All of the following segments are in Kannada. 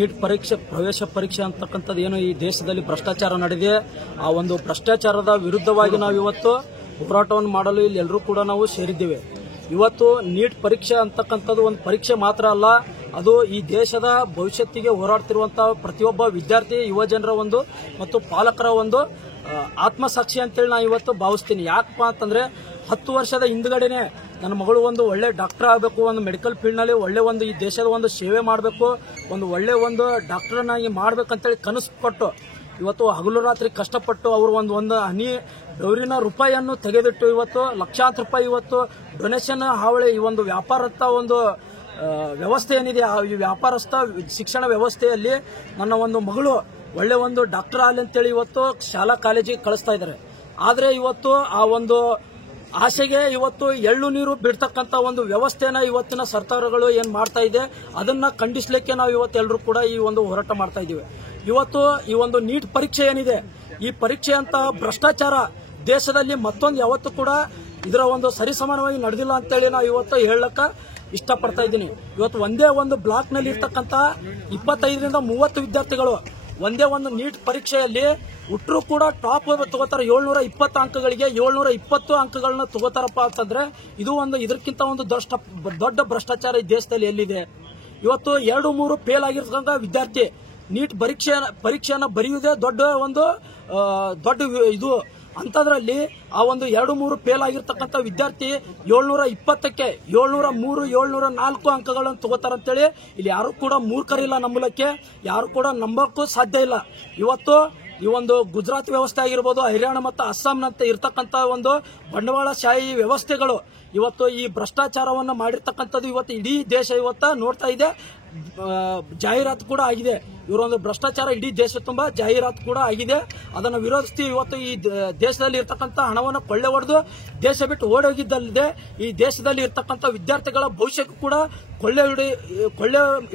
ನೀಟ್ ಪರೀಕ್ಷೆ ಪ್ರವೇಶ ಪರೀಕ್ಷೆ ಅಂತಕ್ಕಂಥದ್ದು ಏನು ಈ ದೇಶದಲ್ಲಿ ಭ್ರಷ್ಟಾಚಾರ ನಡೆದಿದೆ, ಆ ಒಂದು ಭ್ರಷ್ಟಾಚಾರದ ವಿರುದ್ಧವಾಗಿ ನಾವು ಇವತ್ತು ಹೋರಾಟವನ್ನು ಮಾಡಲು ಇಲ್ಲಿ ಎಲ್ಲರೂ ಕೂಡ ನಾವು ಸೇರಿದ್ದೇವೆ. ಇವತ್ತು ನೀಟ್ ಪರೀಕ್ಷೆ ಅಂತಕ್ಕಂಥದ್ದು ಒಂದು ಪರೀಕ್ಷೆ ಮಾತ್ರ ಅಲ್ಲ, ಅದು ಈ ದೇಶದ ಭವಿಷ್ಯತ್ತಿಗೆ ಹೋರಾಡ್ತಿರುವಂತಹ ಪ್ರತಿಯೊಬ್ಬ ವಿದ್ಯಾರ್ಥಿ ಯುವ ಜನರ ಒಂದು ಮತ್ತು ಪಾಲಕರ ಒಂದು ಆತ್ಮಸಾಕ್ಷಿ ಅಂತೇಳಿ ನಾನು ಇವತ್ತು ಭಾವಿಸ್ತೀನಿ. ಯಾಕಪ್ಪ ಅಂತಂದ್ರೆ 10 ವರ್ಷದ ಹಿಂದ್ಗಡೆನೆ ನನ್ನ ಮಗಳು ಒಂದು ಒಳ್ಳೆ ಡಾಕ್ಟರ್ ಆಗಬೇಕು, ಒಂದು ಮೆಡಿಕಲ್ ಫೀಲ್ಡ್ನಲ್ಲಿ ಒಳ್ಳೆ ಒಂದು ಈ ದೇಶದ ಒಂದು ಸೇವೆ ಮಾಡಬೇಕು, ಒಂದು ಒಳ್ಳೆ ಒಂದು ಡಾಕ್ಟರ್ನಾಗಿ ಮಾಡ್ಬೇಕಂತೇಳಿ ಕನಸು ಪಟ್ಟು ಇವತ್ತು ಹಗಲು ರಾತ್ರಿ ಕಷ್ಟಪಟ್ಟು ಅವರು ಒಂದು ಹನಿ ಡೌರಿನ ರೂಪಾಯಿಯನ್ನು ತೆಗೆದಿಟ್ಟು ಇವತ್ತು ಲಕ್ಷಾಂತರ ರೂಪಾಯಿ ಇವತ್ತು ಡೊನೇಷನ್ ಹಾವಳಿ ಈ ಒಂದು ವ್ಯಾಪಾರಸ್ಥ ಒಂದು ವ್ಯವಸ್ಥೆ ಏನಿದೆ, ಈ ವ್ಯಾಪಾರಸ್ಥ ಶಿಕ್ಷಣ ವ್ಯವಸ್ಥೆಯಲ್ಲಿ ನನ್ನ ಒಂದು ಮಗಳು ಒಳ್ಳೆ ಒಂದು ಡಾಕ್ಟರ್ ಆಗಲಿ ಅಂತೇಳಿ ಇವತ್ತು ಶಾಲಾ ಕಾಲೇಜಿಗೆ ಕಳಿಸ್ತಾ ಇದ್ದಾರೆ. ಆದರೆ ಇವತ್ತು ಆ ಒಂದು ಆಸೆಗೆ ಇವತ್ತು ಎಳ್ಳು ನೀರು ಬಿಡ್ತಕ್ಕಂಥ ಒಂದು ವ್ಯವಸ್ಥೆನ ಇವತ್ತಿನ ಸರ್ಕಾರಗಳು ಏನ್ ಮಾಡ್ತಾ ಇದೆ ಅದನ್ನ ಖಂಡಿಸಲಿಕ್ಕೆ ನಾವು ಇವತ್ತೆಲ್ಲರೂ ಕೂಡ ಈ ಒಂದು ಹೋರಾಟ ಮಾಡ್ತಾ ಇದ್ದೀವಿ. ಇವತ್ತು ಈ ಒಂದು ನೀಟ್ ಪರೀಕ್ಷೆ ಏನಿದೆ, ಈ ಪರೀಕ್ಷೆ ಅಂತ ಭ್ರಷ್ಟಾಚಾರ ದೇಶದಲ್ಲಿ ಮತ್ತೊಂದು ಯಾವತ್ತೂ ಕೂಡ ಇದರ ಒಂದು ಸರಿಸಮಾನವಾಗಿ ನಡೆದಿಲ್ಲ ಅಂತೇಳಿ ನಾವು ಇವತ್ತು ಹೇಳಕ್ಕ ಇಷ್ಟಪಡ್ತಾ ಇದ್ದೀನಿ. ಇವತ್ತು ಒಂದೇ ಒಂದು ಬ್ಲಾಕ್ ನಲ್ಲಿ ಇರ್ತಕ್ಕಂಥ 25ರಿಂದ 30 ವಿದ್ಯಾರ್ಥಿಗಳು ಒಂದೇ ಒಂದು ನೀಟ್ ಪರೀಕ್ಷೆಯಲ್ಲಿ ಹುಟ್ಟರು ಕೂಡ ಟಾಪ್ ತಗೋತಾರೆ. 720 ಅಂಕಗಳಿಗೆ 720 ಅಂಕಗಳನ್ನ ತಗೋತಾರಪ್ಪ ಅಂತಂದ್ರೆ ಇದು ಒಂದು ಇದಕ್ಕಿಂತ ಒಂದು ದೊಡ್ಡ ಭ್ರಷ್ಟಾಚಾರ ಈ ದೇಶದಲ್ಲಿ ಎಲ್ಲಿದೆ? ಇವತ್ತು 2-3 ಫೇಲ್ ಆಗಿರ್ತಕ್ಕಂಥ ವಿದ್ಯಾರ್ಥಿ ನೀಟ್ ಪರೀಕ್ಷೆಯನ್ನ ಬರೆಯುವುದೇ ದೊಡ್ಡ ಇದು ಅಂತದ್ರಲ್ಲಿ ಆ ಒಂದು 2-3 ಫೇಲ್ ಆಗಿರ್ತಕ್ಕಂಥ ವಿದ್ಯಾರ್ಥಿ 720ಕ್ಕೆ 703, 704 ಅಂಕಗಳನ್ನು ತಗೋತಾರಂತೇಳಿ ಇಲ್ಲಿ ಯಾರು ಕೂಡ ಮೂರ್ಖರಿಲ್ಲ, ನಂಬಲಕ್ಕೆ ಯಾರು ಕೂಡ ನಂಬಕ್ಕೂ ಸಾಧ್ಯ ಇಲ್ಲ. ಇವತ್ತು ಈ ಒಂದು ಗುಜರಾತ್ ವ್ಯವಸ್ಥೆ ಆಗಿರ್ಬೋದು, ಹರಿಯಾಣ ಮತ್ತು ಅಸ್ಸಾಂನಂತೆ ಇರತಕ್ಕಂಥ ಒಂದು ಬಂಡವಾಳಶಾಹಿ ವ್ಯವಸ್ಥೆಗಳು ಇವತ್ತು ಈ ಭ್ರಷ್ಟಾಚಾರವನ್ನು ಮಾಡಿರ್ತಕ್ಕಂಥದ್ದು ಇವತ್ತು ಇಡೀ ದೇಶ ಇವತ್ತು ನೋಡ್ತಾ ಇದೆ. ಜಾಹೀರಾತು ಕೂಡ ಆಗಿದೆ. ಇವರೊಂದು ಭ್ರಷ್ಟಾಚಾರ ಇಡೀ ದೇಶ ತುಂಬಾ ಜಾಹೀರಾತು ಕೂಡ ಆಗಿದೆ. ಅದನ್ನು ವಿರೋಧಿಸ್ತೀವಿ. ಇವತ್ತು ಈ ದೇಶದಲ್ಲಿ ಇರ್ತಕ್ಕಂಥ ಹಣವನ್ನು ಕೊಳ್ಳೆ ಹೊಡೆದು ದೇಶ ಬಿಟ್ಟು ಓಡೋಗಿದ್ದಲ್ಲದೆ ಈ ದೇಶದಲ್ಲಿ ಇರ್ತಕ್ಕಂಥ ವಿದ್ಯಾರ್ಥಿಗಳ ಭವಿಷ್ಯಕ್ಕೂ ಕೂಡ ಕೊಳ್ಳೆ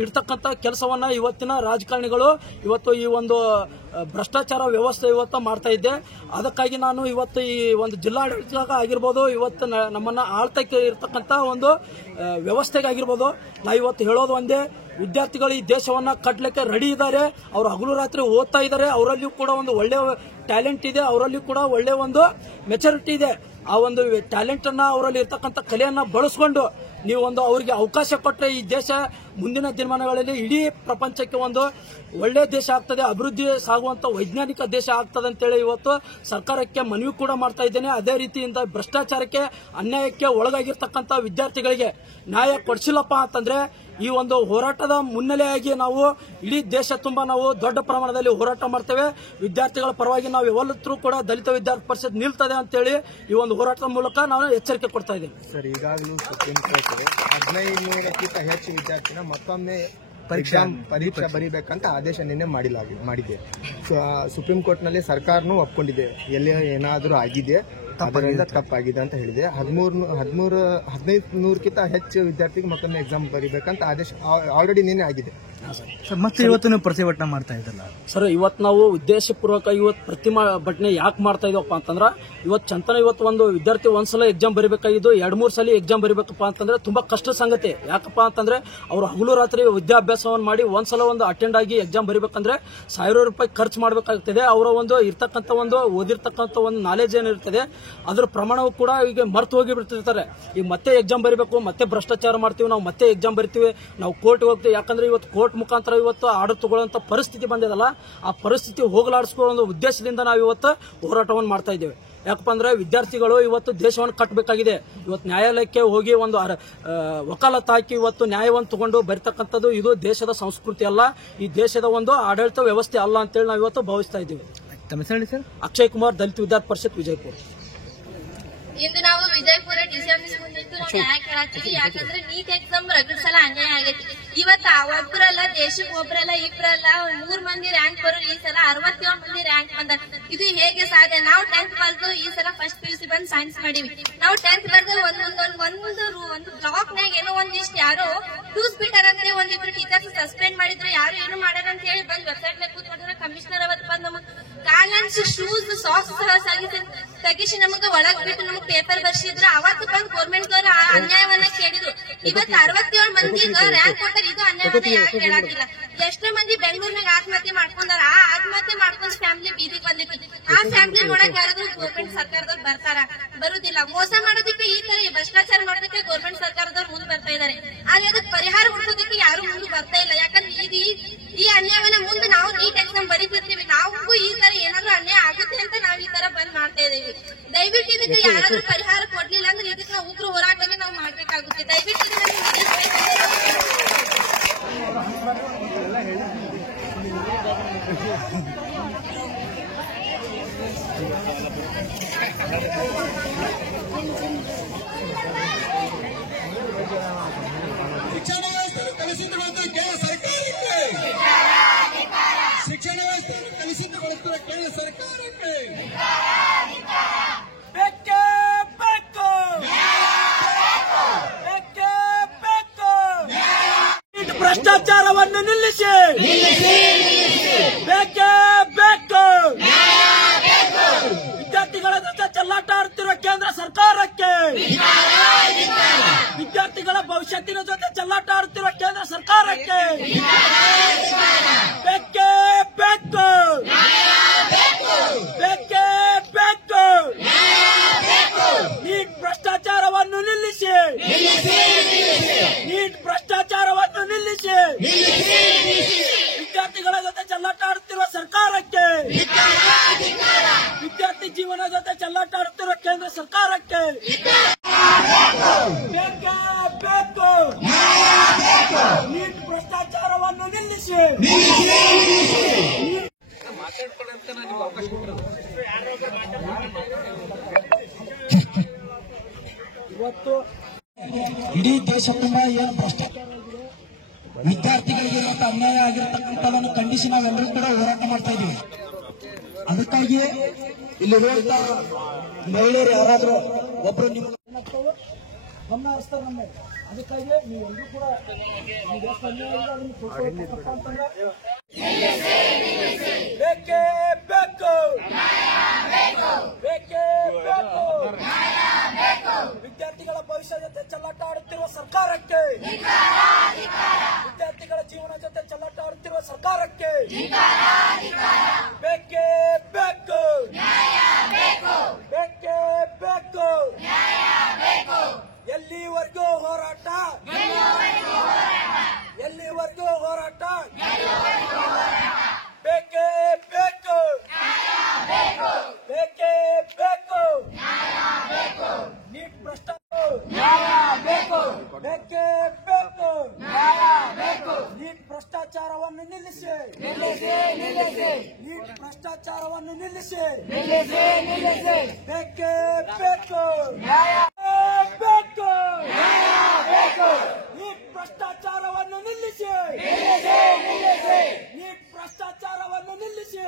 ಇಡ್ತಕ್ಕಂಥ ಕೆಲಸವನ್ನ ಇವತ್ತಿನ ರಾಜಕಾರಣಿಗಳು ಇವತ್ತು ಈ ಒಂದು ಭ್ರಷ್ಟಾಚಾರ ವ್ಯವಸ್ಥೆ ಇವತ್ತು ಮಾಡ್ತಾ ಇದ್ದೆ. ಅದಕ್ಕಾಗಿ ನಾನು ಇವತ್ತು ಈ ಒಂದು ಜಿಲ್ಲಾಡಳಿತ ಆಗಿರ್ಬೋದು, ಇವತ್ತು ನಮ್ಮನ್ನ ಆಳ್ತಕ್ಕೆ ಇರ್ತಕ್ಕಂಥ ಒಂದು ವ್ಯವಸ್ಥೆಗಾಗಿರ್ಬೋದು, ನಾವು ಇವತ್ತು ಹೇಳೋದು ಒಂದೇ, ವಿದ್ಯಾರ್ಥಿಗಳು ಈ ದೇಶವನ್ನ ಕಟ್ಟಲಿಕ್ಕೆ ರೆಡಿ ಇದ್ದಾರೆ. ಅವರು ಹಗಲು ರಾತ್ರಿ ಓದ್ತಾ ಇದ್ದಾರೆ. ಅವರಲ್ಲಿಯೂ ಕೂಡ ಒಂದು ಒಳ್ಳೆ ಟ್ಯಾಲೆಂಟ್ ಇದೆ, ಅವರಲ್ಲಿ ಕೂಡ ಒಳ್ಳೆ ಒಂದು ಮೆಚುರಿಟಿ ಇದೆ. ಆ ಒಂದು ಟ್ಯಾಲೆಂಟ್ ಅನ್ನ ಅವರಲ್ಲಿ ಇರ್ತಕ್ಕಂಥ ಕಲೆಯನ್ನ ಬಳಸ್ಕೊಂಡು ನೀವು ಒಂದು ಅವರಿಗೆ ಅವಕಾಶ ಕೊಟ್ಟರೆ ಈ ದೇಶ ಮುಂದಿನ ದಿನಮಾನಗಳಲ್ಲಿ ಇಡೀ ಪ್ರಪಂಚಕ್ಕೆ ಒಂದು ಒಳ್ಳೆ ದೇಶ ಆಗ್ತದೆ, ಅಭಿವೃದ್ಧಿ ಸಾಗುವಂತ ವೈಜ್ಞಾನಿಕ ದೇಶ ಆಗ್ತದೆ ಅಂತೇಳಿ ಇವತ್ತು ಸರ್ಕಾರಕ್ಕೆ ಮನವಿ ಕೂಡ ಮಾಡ್ತಾ ಇದ್ದೇನೆ. ಅದೇ ರೀತಿಯಿಂದ ಭ್ರಷ್ಟಾಚಾರಕ್ಕೆ ಅನ್ಯಾಯಕ್ಕೆ ಒಳಗಾಗಿರ್ತಕ್ಕಂಥ ವಿದ್ಯಾರ್ಥಿಗಳಿಗೆ ನ್ಯಾಯ ಕೊಡಿಸಿಲ್ಲಪ್ಪ ಅಂತಂದ್ರೆ ಈ ಒಂದು ಹೋರಾಟದ ಮುನ್ನೆಲೆಯಾಗಿ ನಾವು ಇಡೀ ದೇಶ ತುಂಬಾ ನಾವು ದೊಡ್ಡ ಪ್ರಮಾಣದಲ್ಲಿ ಹೋರಾಟ ಮಾಡ್ತೇವೆ. ವಿದ್ಯಾರ್ಥಿಗಳ ಪರವಾಗಿ ನಾವು ಯಾವತ್ತೂ ಕೂಡ ದಲಿತ ವಿದ್ಯಾರ್ಥಿ ಪರಿಷತ್ ನಿಲ್ತದೆ ಅಂತೇಳಿ ಈ ಒಂದು ಹೋರಾಟದ ಮೂಲಕ ನಾವು ಎಚ್ಚರಿಕೆ ಕೊಡ್ತಾ ಇದ್ದೇವೆ. ಸರ್, ಈಗಾಗಲೂ ಸುಪ್ರೀಂ ಕೋರ್ಟ್ 1500ಕ್ಕಿಂತ ಹೆಚ್ಚು ವಿದ್ಯಾರ್ಥಿನ ಮತ್ತೊಮ್ಮೆ ಪರೀಕ್ಷೆ ಬರೀಬೇಕಂತ ಆದೇಶ ನಿನ್ನೆ ಮಾಡಿದೆ. ಸುಪ್ರೀಂ ಕೋರ್ಟ್ ನಲ್ಲಿ ಸರ್ಕಾರನೂ ಒಪ್ಕೊಂಡಿದೆ, ಎಲ್ಲಿ ಏನಾದರೂ ಆಗಿದೆ ಅದರಿಂದ ತಪ್ಪಾಗಿದೆ ಅಂತ ಹೇಳಿದೆ. 1500ಕ್ಕಿಂತ ಹೆಚ್ಚು ವಿದ್ಯಾರ್ಥಿಗೆ ಮತ್ತೊಮ್ಮೆ ಎಕ್ಸಾಮ್ ಬರೀಬೇಕಂತ ಆದೇಶ ಆಲ್ರೆಡಿ ನಿನ್ನೆ ಆಗಿದೆ. ಮತ್ತೆ ಇವತ್ತು ನೀವು ಪ್ರತಿಭಟನೆ ಮಾಡ್ತಾ ಇದ್ದಲ್ಲ ಸರ್? ಇವತ್ತು ನಾವು ಉದ್ದೇಶಪೂರ್ವಕ ಇವತ್ತು ಪ್ರತಿಭಟನೆ ಯಾಕೆ ಮಾಡ್ತಾ ಇದೀವಪ್ಪ ಅಂತಂದ್ರೆ ಇವತ್ತು ಚಂತನ ಇವತ್ತು ಒಂದು ವಿದ್ಯಾರ್ಥಿ ಒಂದ್ಸಲ ಎಕ್ಸಾಮ್ ಬರೀಬೇಕಾಗಿದ್ದು 2-3 ಸಲ ಎಕ್ಸಾಮ್ ಬರೀಬೇಕಪ್ಪ ಅಂತಂದ್ರೆ ತುಂಬಾ ಕಷ್ಟ ಸಂಗತಿ. ಯಾಕಪ್ಪ ಅಂತಂದ್ರೆ ಅವರು ಹಗಲು ರಾತ್ರಿ ವಿದ್ಯಾಭ್ಯಾಸವನ್ನು ಮಾಡಿ ಒಂದ್ಸಲ ಒಂದು ಅಟೆಂಡ್ ಆಗಿ ಎಕ್ಸಾಮ್ ಬರೀಬೇಕಂದ್ರೆ 1000 ರೂಪಾಯಿ ಖರ್ಚು ಮಾಡಬೇಕಾಗ್ತದೆ. ಅವರ ಒಂದು ಇರ್ತಕ್ಕಂಥ ಒಂದು ಓದಿರ್ತಕ್ಕಂಥ ಒಂದು ನಾಲೆಜ್ ಏನಿರ್ತದೆ ಅದ್ರ ಪ್ರಮಾಣವು ಕೂಡ ಈಗ ಮರ್ತು ಹೋಗಿ ಬಿಡ್ತಿರ್ತಾರೆ. ಈಗ ಮತ್ತೆ ಎಕ್ಸಾಮ್ ಬರೀಬೇಕು, ಮತ್ತೆ ಭ್ರಷ್ಟಾಚಾರ ಮಾಡ್ತೀವಿ, ನಾವು ಮತ್ತೆ ಎಕ್ಸಾಮ್ ಬರಿತೀವಿ, ನಾವು ಕೋರ್ಟ್ಗೆ ಹೋಗ್ತೀವಿ. ಯಾಕಂದ್ರೆ ಇವತ್ತು ಕೋರ್ಟ್ ಮುಖಾಂತರ ಇವತ್ತು ಆರ್ಡರ್ ತಗೊಳ್ಳುವಂತ ಪರಿಸ್ಥಿತಿ ಬಂದಿದಲ್ಲ, ಆ ಪರಿಸ್ಥಿತಿ ಹೋಗಲಾಡಿಸ್ಕೊಳ್ಳೋ ಉದ್ದೇಶದಿಂದ ನಾವು ಇವತ್ತು ಹೋರಾಟವನ್ನು ಮಾಡ್ತಾ ಇದ್ದೇವೆ. ಯಾಕಪ್ಪ ಅಂದ್ರೆ ವಿದ್ಯಾರ್ಥಿಗಳು ಇವತ್ತು ದೇಶವನ್ನು ಕಟ್ಟಬೇಕಾಗಿದೆ. ಇವತ್ತು ನ್ಯಾಯಾಲಯಕ್ಕೆ ಹೋಗಿ ಒಂದು ವಕಾಲತ್ ಹಾಕಿ ಇವತ್ತು ನ್ಯಾಯವನ್ನು ತಗೊಂಡು ಬರ್ತಕ್ಕಂಥದ್ದು ಇದು ದೇಶದ ಸಂಸ್ಕೃತಿ ಅಲ್ಲ, ಈ ದೇಶದ ಒಂದು ಆಡಳಿತ ವ್ಯವಸ್ಥೆ ಅಲ್ಲ ಅಂತೇಳಿ ನಾವು ಇವತ್ತು ಭಾವಿಸ್ತಾ ಇದ್ದೀವಿ. ಅಕ್ಷಯ್ ಕುಮಾರ್, ದಲಿತ ವಿದ್ಯಾರ್ಥಿ ಪರಿಷತ್, ವಿಜಯಪುರ. ಇಂದು ನಾವು ವಿಜಯಪುರ ಡಿಸಿಎಂ ಸ್ಕೂಲ್ ನಿಂತು ನಾವು ನ್ಯಾಯ ಕೇಳತ್ತೀವಿ. ಯಾಕಂದ್ರೆ ನೀಟ್ ಎಕ್ಸಾಮ್ ರಗಡ್ ಸಲ ಅನ್ಯಾಯ ಆಗೈತಿ. ಇವತ್ತು ಒಬ್ಬರಲ್ಲ, ದೇಶಕ್ಕೆ ಒಬ್ಬರಲ್ಲ, ಇಬ್ಬರಲ್ಲ, 3 ಮಂದಿ ರ್ಯಾಂಕ್ ಬರೋರು ಈ ಸಲ 67 ಮಂದಿ ರ್ಯಾಂಕ್ ಬಂದ. ಇದು ಹೇಗೆ ಸಾಧ್ಯ? ನಾವು 10th ಬರೆದು ಈ ಸಲ ಫಸ್ಟ್ PUC ಬಂದು ಸೈನ್ಸ್ ಮಾಡಿವಿ. ನಾವು 10th ಬರೆದು ಒಂದು ಬ್ಲಾಕ್ ನಾಗ ಏನೋ ಒಂದಿಷ್ಟು ಯಾರೋ ಟೂಸ್ ಬಿಟ್ಟಾರ ಅಂತ ಒಂದಿಬ್ರು ಟೀಚರ್ಸ್ ಸಸ್ಪೆಂಡ್ ಮಾಡಿದ್ರು, ಯಾರು ಏನು ಮಾಡ್ಯಾರ ಅಂತ ಹೇಳಿ ಬಂದ್ ವೆಬ್ಸೈಟ್ ನಾಗ ಕೂತ್ಕೊಂಡ್ರೆ ಕಮಿಷನರ್ ಅವತ್ತು ಬಂದ್ ನಮಗ್ ಬ್ಯಾಲೆನ್ಸ್ ಶೂಸ್ ಸಾಕ್ಸ್ ಸಹ ತೆಗಿಸಿ ನಮಗ ಒಳಗ್ ಬಿಟ್ಟು ನಮಗ್ ಪೇಪರ್ ಬರ್ಸಿದ್ರು. ಅವತ್ತು ಬಂದ್ ಗೌರ್ಮೆಂಟ್ ದವ್ರು ಅನ್ಯಾಯವನ್ನ ಕೇಳಿದ್ರು. ಇವತ್ತು 67 ಮಂದಿಗೆ ರ್ಯಾಂಕ್ ಕೊಟ್ಟಾರ. ಇದು ಅನ್ಯಾಯವನ್ನ ಯಾಕೆ ಕೇಳಾಗಿಲ್ಲ? ಎಷ್ಟೋ ಮಂದಿ ಬೆಂಗಳೂರಿನಾಗ ಆತ್ಮಹತ್ಯೆ ಮಾಡ್ಕೊಂಡಾರ. ಆ ಆತ್ಮಹತ್ಯೆ ಮಾಡ್ಕೊಂಡ್ ಫ್ಯಾಮಿಲಿ ಬೀದಿಗೆ ಬಂದಿತ್ತು. ಆ ಫ್ಯಾಮಿಲಿ ನೋಡಕ್ ಯಾರಾದ್ರೂ ಗೌರ್ಮೆಂಟ್ ಸರ್ಕಾರದವ್ರು ಬರ್ತಾರ? ಬರುದಿಲ್ಲ. ಮೋಸ ಮಾಡೋದಕ್ಕೆ ಈ ತರ ಭ್ರಷ್ಟಾಚಾರ ಮಾಡೋದಕ್ಕೆ ಗೌರ್ಮೆಂಟ್ ಸರ್ಕಾರದವ್ರು ಮುಂದೆ ಬರ್ತಾ ಇದಾರೆ. ಆದ್ರೆ ಅದಕ್ಕೆ ಪರಿಹಾರ ಹುಡುಕೋದಕ್ಕೆ ಯಾರು ಮುಂದೆ ಬರ್ತಾ ಇಲ್ಲ. ಯಾಕಂದ್ರೆ ಈ ಅನ್ಯಾಯವನ್ನ ಮುಂದೆ ನಾವು ನೀಟ್ ಎಕ್ಸಾಮ್ ಬರೀತಿರ್ತೀವಿ. ನಾವು ಈ ತರ ಏನಾದ್ರು ಅನ್ಯಾಯ ಆಗುತ್ತೆ ಅಂತ ನಾವ್ ಈ ತರ ಬಂದ್ ಮಾಡ್ತಾ ಇದೀವಿ. ದಯವಿಟ್ಟು ಇದಕ್ಕೆ ಯಾರಾದ್ರೂ ಪರಿಹಾರ ಕೊಡ್ಲಿಲ್ಲ ಅಂದ್ರೆ ಇದಕ್ಕೆ ನಾವು ಉಗ್ರ ಹೋರಾಟವೇ ನಾವು ಮಾಡ್ಬೇಕಾಗುತ್ತೆ. ದಯವಿಟ್ಟು ಶಿಕ್ಷಣ ವ್ಯವಸ್ಥೆ ಕಲುಷಿತಗೊಳಿಸುವ ಕೇಂದ್ರ ಸರ್ಕಾರಕ್ಕೆ, ಶಿಕ್ಷಣ ವ್ಯವಸ್ಥೆಯನ್ನು ಕಲುಷಿತಗೊಳಿಸುವ ಕೇಂದ್ರ ಸರ್ಕಾರಕ್ಕೆ ಬೇಕೇ ಬೇಕು, ಬೇಕೇ ಬೇಕು. ನೀಟ್ ಭ್ರಷ್ಟಾಚಾರವನ್ನು ನಿಲ್ಲಿಸಿ, ಬೇಕೇ ಬೇಕು. ವಿದ್ಯಾರ್ಥಿಗಳ ಜೊತೆ ಚೆಲ್ಲಾಟ ಆಡುತ್ತಿರುವ ಕೇಂದ್ರ ಸರ್ಕಾರಕ್ಕೆ, ವಿದ್ಯಾರ್ಥಿಗಳ ಭವಿಷ್ಯತ್ತಿನ ಜೊತೆ ಚೆಲ್ಲಾಟ ಆಡುತ್ತಿರುವ ಕೇಂದ್ರ ಸರ್ಕಾರಕ್ಕೆ ಬೇಕೇ ಬೇಕು, ಬೇಕೇ ಬೇಕು. ನೀಟ್ ಭ್ರಷ್ಟಾಚಾರವನ್ನು ನಿಲ್ಲಿಸಿ, ನೀಟ್ ಭ್ರಷ್ಟಾಚಾರವನ್ನು ನಿಲ್ಲಿಸಿ. ವಿದ್ಯಾರ್ಥಿಗಳ ಜೊತೆ ಚೆಲ್ಲಾಟ ಆಡುತ್ತಿರುವ ಸರ್ಕಾರಕ್ಕೆ, ವಿದ್ಯಾರ್ಥಿ ಜೀವನ ಜೊತೆ ಚೆಲ್ಲಾಟ ಆಡುತ್ತಿರುವ ಕೇಂದ್ರ ಸರ್ಕಾರಕ್ಕೆ ಬೇಕೇ ಬೇಕು. ನೀಟ್ ಭ್ರಷ್ಟಾಚಾರವನ್ನು ನಿಲ್ಲಿಸಿ. ಇವತ್ತು ಇಡೀ ದೇಶ ತುಂಬಾ ಏನು ಭ್ರಷ್ಟಾಚಾರ ಆಗಿದೆ, ವಿದ್ಯಾರ್ಥಿಗಳಿಗೆ ಇವತ್ತು ಅನ್ಯಾಯ ಆಗಿರ್ತಕ್ಕಂಥದನ್ನು ಖಂಡಿಸಿ ನಾವೆಲ್ಲರೂ ಕೂಡ ಹೋರಾಟ ಮಾಡ್ತಾ ಇದ್ದೀವಿ. ಅದಕ್ಕಾಗಿ ಇಲ್ಲಿರುವಂತ ಮಹಿಳೆಯರು ಯಾರಾದ್ರೂ ಒಬ್ರು ನಿಮ್ಮ ಗಮನ ಹರಿಸ್ತಾರೆ ನಮ್ಮ ಮೇಲೆ. ಅದಕ್ಕಾಗಿ ನೀವೆಲ್ಲರೂ ಕೂಡ ಎಷ್ಟು ಅನ್ಯಾಯ ಇದೆ ಅದನ್ನು ತೋರಿಸಬೇಕಪ್ಪ ಅಂತಂದ್ರೆ ಬೇಕೇ ಬೇಕು, ಬೇಕೇ ಬೇಕು. ವಿದ್ಯಾರ್ಥಿಗಳ ಭವಿಷ್ಯ ಜೊತೆ ಚೆಲ್ಲಾಟ ಆಡುತ್ತಿರುವ ಸರ್ಕಾರಕ್ಕೆ, ವಿದ್ಯಾರ್ಥಿಗಳ ಜೀವನ ಜೊತೆ ಚೆಲ್ಲಾಟ ಆಡುತ್ತಿರುವ ಸರ್ಕಾರಕ್ಕೆ ಬೇಕೇ ಬೇಕು, ಬೇಕೇ ಬೇಕು. ಎಲ್ಲಿವರೆಗೂ ಹೋರಾಟ, ಎಲ್ಲಿವರೆಗೂ ಹೋರಾಟ ಬೇಕೇ ಬೇಕು, ಬೇಕೇ ಬೇಕು. ನೀಟ್ ಬೇಕೇ ಬೇಕು, ನೀಟ್ ಭ್ರಷ್ಟಾಚಾರವನ್ನು ನಿಲ್ಲಿಸಿ, ನೀಟ್ ಭ್ರಷ್ಟಾಚಾರವನ್ನು ನಿಲ್ಲಿಸಿ. ಬೇಕೇ ಬೇಕು, ಬೇಕು. ನೀಟ್ ಭ್ರಷ್ಟಾಚಾರವನ್ನು ನಿಲ್ಲಿಸಿ, ನೀಟ್ ಭ್ರಷ್ಟಾಚಾರವನ್ನು ನಿಲ್ಲಿಸಿ.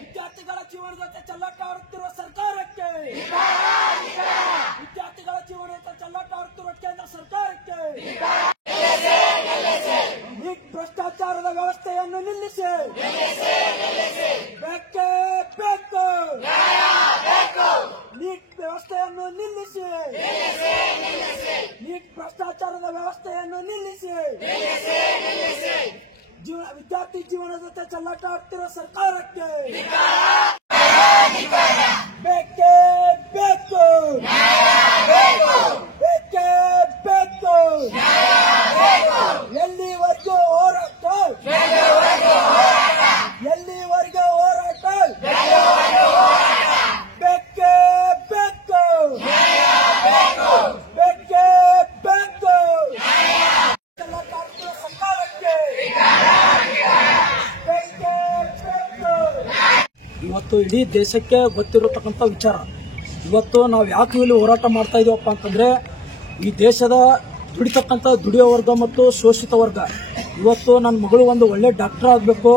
ವಿದ್ಯಾರ್ಥಿಗಳ ಜೀವನ ಜೊತೆ ಚೆಲ್ಲಾಟ ಆಡುತ್ತಿರುವ ಸರ್ಕಾರಕ್ಕೆ, ವಿದ್ಯಾರ್ಥಿಗಳ ಜೀವನ ಜೊತೆ ಚೆಲ್ಲಾಟ ಆಡುತ್ತಿರುವ ಕೇಂದ್ರ ಸರ್ಕಾರಕ್ಕೆ ನೀಟ್ ಭ್ರಷ್ಟಾಚಾರದ ವ್ಯವಸ್ಥೆಯನ್ನು ನಿಲ್ಲಿಸಿ. ಬೇಕೇ ಬೇಕು, ನೀಟ್ ವ್ಯವಸ್ಥೆಯನ್ನು ನಿಲ್ಲಿಸಿ, ನೀಟ್ ಭ್ರಷ್ಟಾಚಾರದ ವ್ಯವಸ್ಥೆಯನ್ನು ನಿಲ್ಲಿಸಿ. ವಿದ್ಯಾರ್ಥಿ ಜೀವನ ಜೊತೆ ಚೆಲ್ಲಾಟ ಆಡ್ತಿರೋ ಸರ್ಕಾರಕ್ಕೆ ಬೇಕೇ ಬೇಕು, ಬೇಕೇ ಬೇಕು. ಎಲ್ಲಿವರೆಗೂ ಹೋರಾಟ, ಎಲ್ಲಿವರೆಗೂ ಹೋರಾಟ ಬೇಕೇ ಬೇಕು, ಬೇಕೇ ಬೇಕು. ಚೆಲ್ಲಾಟ ಆಡ್ತಿರೋ ಸರ್ಕಾರಕ್ಕೆ ಬೇಕೇ ಬೇಕು. ಇವತ್ತು ಇಡೀ ದೇಶಕ್ಕೆ ಗೊತ್ತಿರತಕ್ಕಂಥ ವಿಚಾರ. ಇವತ್ತು ನಾವು ಯಾಕೆ ಇಲ್ಲಿ ಹೋರಾಟ ಮಾಡ್ತಾ ಇದೀವಪ್ಪ ಅಂತಂದ್ರೆ, ಈ ದೇಶದ ದುಡಿತಕ್ಕಂಥ ದುಡಿಯೋ ವರ್ಗ ಮತ್ತು ಶೋಷಿತ ವರ್ಗ ಇವತ್ತು ನನ್ನ ಮಗಳು ಒಂದು ಒಳ್ಳೆ ಡಾಕ್ಟರ್ ಆಗಬೇಕು,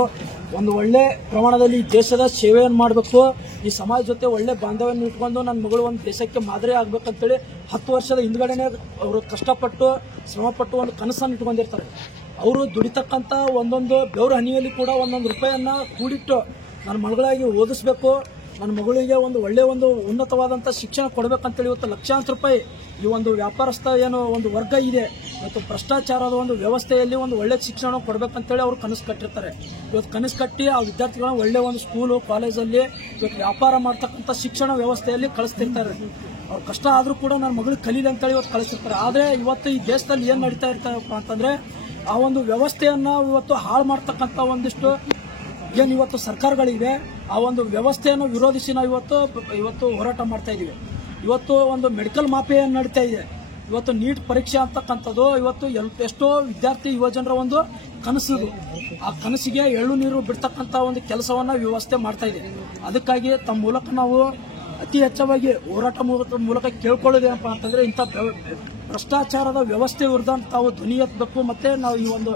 ಒಂದು ಒಳ್ಳೆ ಪ್ರಮಾಣದಲ್ಲಿ ಈ ದೇಶದ ಸೇವೆಯನ್ನು ಮಾಡಬೇಕು, ಈ ಸಮಾಜ ಜೊತೆ ಒಳ್ಳೆ ಬಾಂಧವ್ಯವನ್ನು ಇಟ್ಕೊಂಡು ನನ್ನ ಮಗಳು ಒಂದು ದೇಶಕ್ಕೆ ಮಾದರಿ ಆಗ್ಬೇಕಂತೇಳಿ 10 ವರ್ಷದ ಹಿಂದ್ಗಡೆನೆ ಅವರು ಕಷ್ಟಪಟ್ಟು ಶ್ರಮಪಟ್ಟು ಒಂದು ಕನಸನ್ನು ಇಟ್ಕೊಂಡಿರ್ತಾರೆ. ಅವರು ದುಡಿತಕ್ಕಂಥ ಒಂದೊಂದು ಬೆವರು ಹನಿಯಲ್ಲಿ ಕೂಡ ಒಂದೊಂದು ರೂಪಾಯಿಯನ್ನ ಕೂಡಿಟ್ಟು ನನ್ನ ಮಗಳಾಗಿ ಓದಿಸ್ಬೇಕು, ನನ್ನ ಮಗಳಿಗೆ ಒಂದು ಒಳ್ಳೆ ಒಂದು ಉನ್ನತವಾದಂಥ ಶಿಕ್ಷಣ ಕೊಡಬೇಕಂತೇಳಿ ಇವತ್ತು ಲಕ್ಷಾಂತರ ರೂಪಾಯಿ ಈ ಒಂದು ವ್ಯಾಪಾರಸ್ಥ ಏನು ಒಂದು ವರ್ಗ ಇದೆ, ಇವತ್ತು ಭ್ರಷ್ಟಾಚಾರದ ಒಂದು ವ್ಯವಸ್ಥೆಯಲ್ಲಿ ಒಂದು ಒಳ್ಳೆ ಶಿಕ್ಷಣ ಕೊಡಬೇಕಂತೇಳಿ ಅವರು ಕನಸು ಕಟ್ಟಿರ್ತಾರೆ. ಇವತ್ತು ಕನಸು ಕಟ್ಟಿ ಆ ವಿದ್ಯಾರ್ಥಿಗಳನ್ನ ಒಳ್ಳೆ ಒಂದು ಸ್ಕೂಲು ಕಾಲೇಜಲ್ಲಿ ಇವತ್ತು ವ್ಯಾಪಾರ ಮಾಡ್ತಕ್ಕಂಥ ಶಿಕ್ಷಣ ವ್ಯವಸ್ಥೆಯಲ್ಲಿ ಕಳಿಸ್ತಿರ್ತಾರೆ. ಅವ್ರು ಕಷ್ಟ ಆದರೂ ಕೂಡ ನನ್ನ ಮಗಳಿಗೆ ಕಲೀಲಿ ಅಂತೇಳಿ ಇವತ್ತು ಕಳಿಸಿರ್ತಾರೆ. ಆದರೆ ಇವತ್ತು ಈ ದೇಶದಲ್ಲಿ ಏನು ನಡೀತಾ ಇರ್ತಾರಪ್ಪ ಅಂತಂದ್ರೆ ಆ ಒಂದು ವ್ಯವಸ್ಥೆಯನ್ನು ಇವತ್ತು ಹಾಳು ಮಾಡ್ತಕ್ಕಂಥ ಒಂದಿಷ್ಟು ಏನು ಇವತ್ತು ಸರ್ಕಾರಗಳಿವೆ, ಆ ಒಂದು ವ್ಯವಸ್ಥೆಯನ್ನು ವಿರೋಧಿಸಿ ನಾವು ಇವತ್ತು ಹೋರಾಟ ಮಾಡ್ತಾ ಇದ್ದೀವಿ. ಇವತ್ತು ಒಂದು ಮೆಡಿಕಲ್ ಮಾಫಿಯಾ ನಡೀತಾ ಇದೆ. ಇವತ್ತು ನೀಟ್ ಪರೀಕ್ಷೆ ಅಂತಕ್ಕಂಥದ್ದು ಇವತ್ತು ಎಷ್ಟೋ ವಿದ್ಯಾರ್ಥಿ ಯುವಜನರ ಒಂದು ಕನಸು. ಆ ಕನಸಿಗೆ ಎಳ್ಳು ನೀರು ಬಿಡ್ತಕ್ಕಂಥ ಒಂದು ಕೆಲಸವನ್ನ ವ್ಯವಸ್ಥೆ ಮಾಡ್ತಾ ಇದೆ. ಅದಕ್ಕಾಗಿ ತಮ್ಮ ಮೂಲಕ ನಾವು ಅತಿ ಹೆಚ್ಚಾಗಿ ಹೋರಾಟ ಮೂಲಕ ಕೇಳ್ಕೊಳ್ಳೋದೇನಪ್ಪ ಅಂತಂದ್ರೆ ಇಂಥ ಭ್ರಷ್ಟಾಚಾರದ ವ್ಯವಸ್ಥೆ ವಿರುದ್ಧ ತಾವು ಧ್ವನಿ ಎತ್ತಬೇಕು. ಮತ್ತೆ ನಾವು ಈ ಒಂದು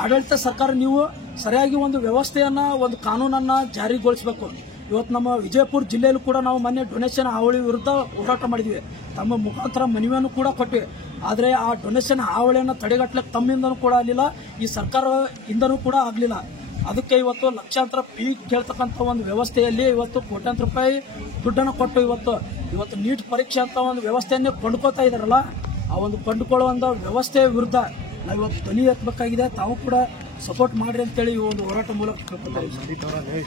ಆಡಳಿತ ಸರ್ಕಾರ ನೀವು ಸರಿಯಾಗಿ ಒಂದು ವ್ಯವಸ್ಥೆಯನ್ನ ಒಂದು ಕಾನೂನನ್ನ ಜಾರಿಗೊಳಿಸಬೇಕು. ಇವತ್ತು ನಮ್ಮ ವಿಜಯಪುರ ಜಿಲ್ಲೆಯಲ್ಲೂ ಕೂಡ ನಾವು ಮೊನ್ನೆ ಡೊನೇಷನ್ ಹಾವಳಿ ವಿರುದ್ಧ ಹೋರಾಟ ಮಾಡಿದ್ವಿ. ತಮ್ಮ ಮುಖಾಂತರ ಮನವಿಯನ್ನು ಕೂಡ ಕೊಟ್ಟಿವಿ. ಆದರೆ ಆ ಡೊನೇಷನ್ ಹಾವಳಿಯನ್ನು ತಡೆಗಟ್ಟಲಿಕ್ಕೆ ತಮ್ಮಿಂದನೂ ಕೂಡ ಆಗಲಿಲ್ಲ, ಈ ಸರ್ಕಾರದಿಂದನೂ ಕೂಡ ಆಗಲಿಲ್ಲ. ಅದಕ್ಕೆ ಇವತ್ತು ಲಕ್ಷಾಂತರ ಫೀ ಕೇಳ್ತಕ್ಕಂಥ ಒಂದು ವ್ಯವಸ್ಥೆಯಲ್ಲಿ ಇವತ್ತು ಕೋಟ್ಯಾಂತರ ರೂಪಾಯಿ ದುಡ್ಡನ್ನು ಕೊಟ್ಟು ಇವತ್ತು ನೀಟ್ ಪರೀಕ್ಷೆ ಅಂತ ಒಂದು ವ್ಯವಸ್ಥೆಯನ್ನೇ ಕೊಂಡ್ಕೋತಾ ಇದಾರಲ್ಲ, ಆ ಒಂದು ಕೊಂಡುಕೊಳ್ಳುವಂತ ವ್ಯವಸ್ಥೆಯ ವಿರುದ್ಧ ನಾವು ಇವತ್ತು ಧ್ವನಿ ಎತ್ತಬೇಕಾಗಿದೆ. ತಾವು ಕೂಡ ಸಪೋರ್ಟ್ ಮಾಡ್ರಿ ಅಂತೇಳಿ ಈ ಒಂದು ಹೋರಾಟ ಮೂಲಕ ಕೇಳ್ಕೊತಾ ಇದ್ದೀವಿ.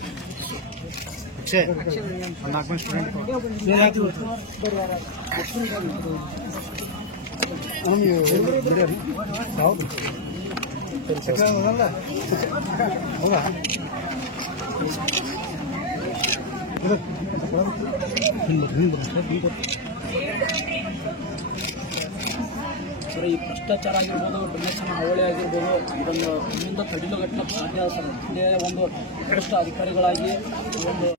ಸರ್, ಈ ಭ್ರಷ್ಟಾಚಾರ ಆಗಿರ್ಬೋದು, ಡೊನೇಷನ್ ಹಾವಳಿ ಆಗಿರ್ಬೋದು, ಇದನ್ನು ನಮ್ಮಿಂದ ತಡೆಗಟ್ಟಲಿಕ್ಕೆ ಸಾಧ್ಯ ಸರ್. ಇದೇ ಒಂದು ಭ್ರಷ್ಟ ಅಧಿಕಾರಿಗಳಾಗಿ ಒಂದು